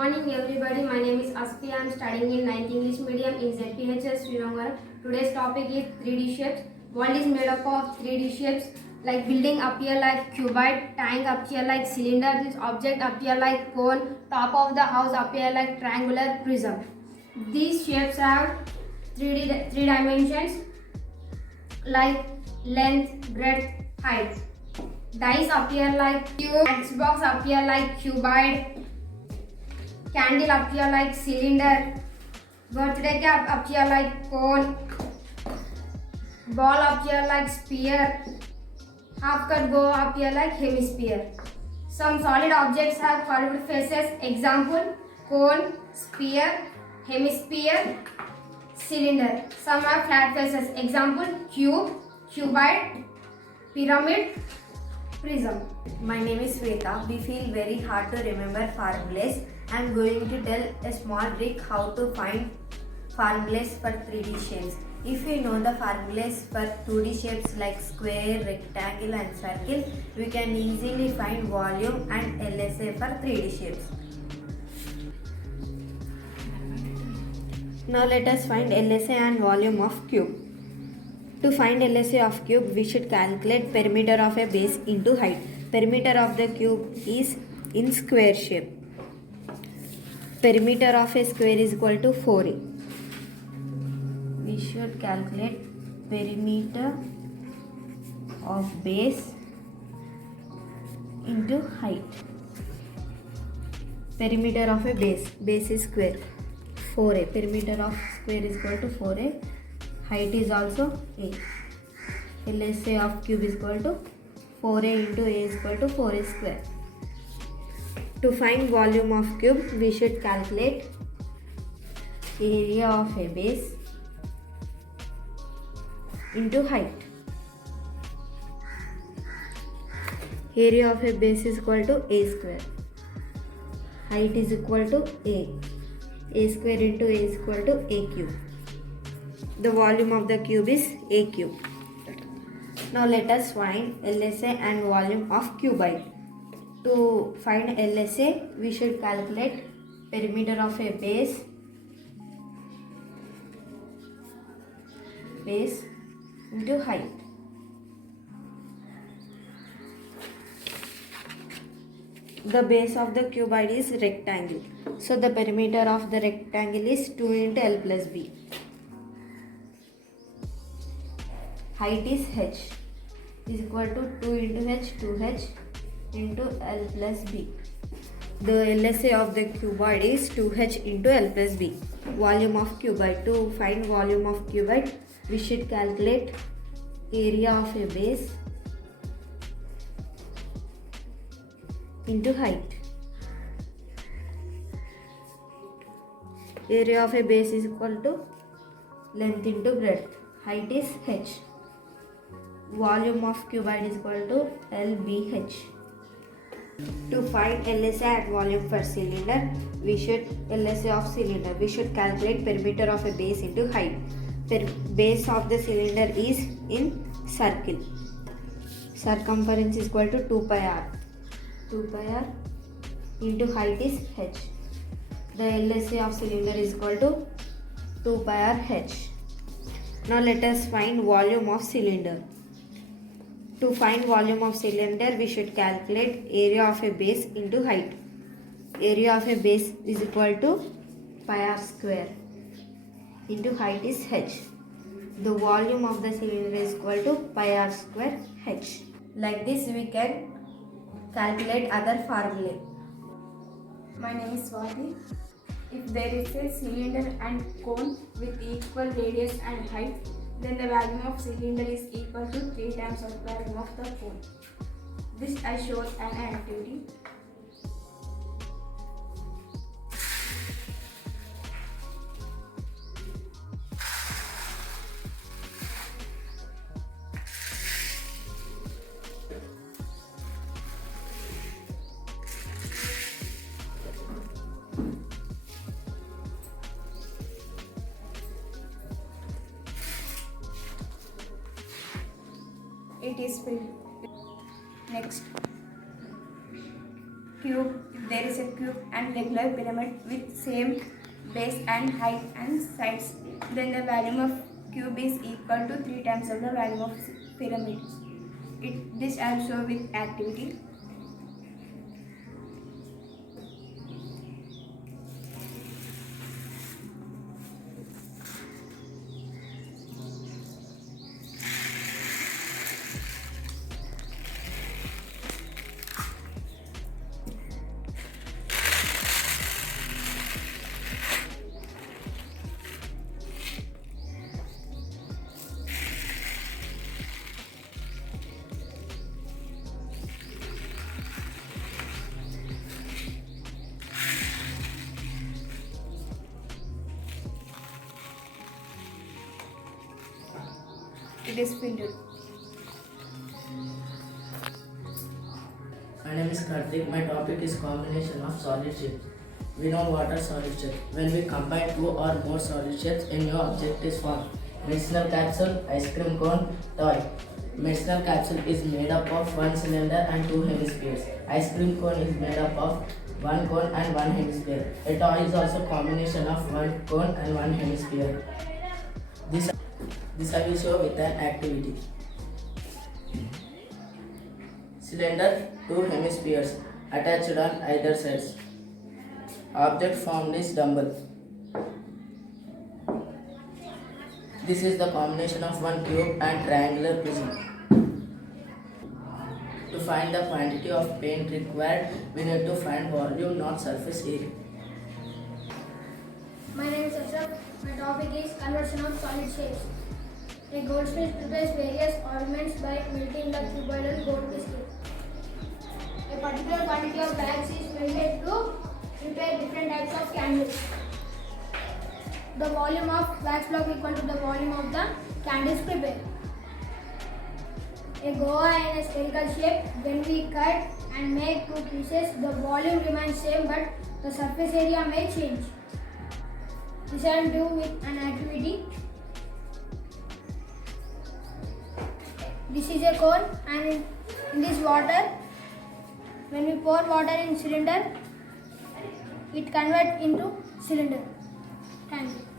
morning everybody. My name is Aspi. I am studying in 9th English medium in ZPHS Srinagar. Today's topic is 3D shapes. World is made up of 3D shapes. Like building appear like cuboid, tank appear like cylinder, this object appear like cone, top of the house appear like triangular prism. These shapes have three dimensions like length, breadth, height. Dice appear like cube, Xbox appear like cuboid, candle appear like cylinder, birthday cap appear like cone, ball appear like sphere, half cut bow appear like hemisphere. Some solid objects have curved faces. Example: cone, sphere, hemisphere, cylinder. Some have flat faces. Example: cube, cuboid, pyramid, prism. My name is Sweta. We feel very hard to remember formulas. I am going to tell a small trick how to find formulas for 3D shapes. If we know the formulas for 2D shapes like square, rectangle and circle, we can easily find volume and LSA for 3D shapes. Now let us find LSA and volume of cube. To find LSA of cube, we should calculate perimeter of a base into height. Perimeter of the cube is in square shape. Perimeter of a square is equal to 4a. We should calculate perimeter of base into height. Perimeter of a base is square, 4a. Perimeter of square is equal to 4a. Height is also a. LSA of cube is equal to 4a into a is equal to 4a square. To find volume of cube, we should calculate area of a base into height. Area of a base is equal to a square. Height is equal to a. A square into a is equal to a cube. The volume of the cube is a cube. Now let us find LSA and volume of cuboid. To find LSA, we should calculate perimeter of a base into height. The base of the cuboid is rectangle. So the perimeter of the rectangle is 2 into L plus B. Height is h is equal to 2 into h, 2h into L plus B. The LSA of the cuboid is 2h into L plus B. Volume of cuboid. To find volume of cuboid, we should calculate area of a base into height. Area of a base is equal to length into breadth. Height is h. Volume of cuboid is equal to LBH. To find LSA and volume for cylinder, LSA of cylinder, we should calculate perimeter of a base into height. Base of the cylinder is in circle. Circumference is equal to 2 pi r. 2 pi r into height is h. The LSA of cylinder is equal to 2 pi r h. Now let us find volume of cylinder. To find volume of cylinder, we should calculate area of a base into height. Area of a base is equal to pi r square into height is h. The volume of the cylinder is equal to pi r square h. Like this we can calculate other formulae. My name is Swati. If there is a cylinder and cone with equal radius and height, then the volume of cylinder is equal to 3 times of the volume of the cone. This I showed an activity. It is filled. Next. cube, if there is a cube and regular pyramid with same base and height and sides, then the volume of cube is equal to 3 times of the volume of pyramid. This I will show with activity. It is filled. My name is Karthik. My topic is combination of solid shapes. We know what are solid shapes. When we combine two or more solid shapes, a new object is formed. Medicinal capsule, ice cream cone, toy. Medicinal capsule is made up of one cylinder and two hemispheres. Ice cream cone is made up of one cone and one hemisphere. A toy is also a combination of one cone and one hemisphere. This I will show with an activity. Cylinder, two hemispheres attached on either sides. Object formed is dumbbell. This is the combination of one cube and triangular prism. To find the quantity of paint required, we need to find volume, not surface area. My name is Ashraf. My topic is conversion of solid shapes. A goldsmith prepares various ornaments by melting the cuboidal gold crystal. A particular quantity of wax is melted to prepare different types of candles. The volume of wax block equal to the volume of the candles prepared. A guava in a spherical shape, when we cut and make two pieces, the volume remains same but the surface area may change. This I will do with an activity. This is a cone and in this water, when we pour water in cylinder, it converts into cylinder. Thank you.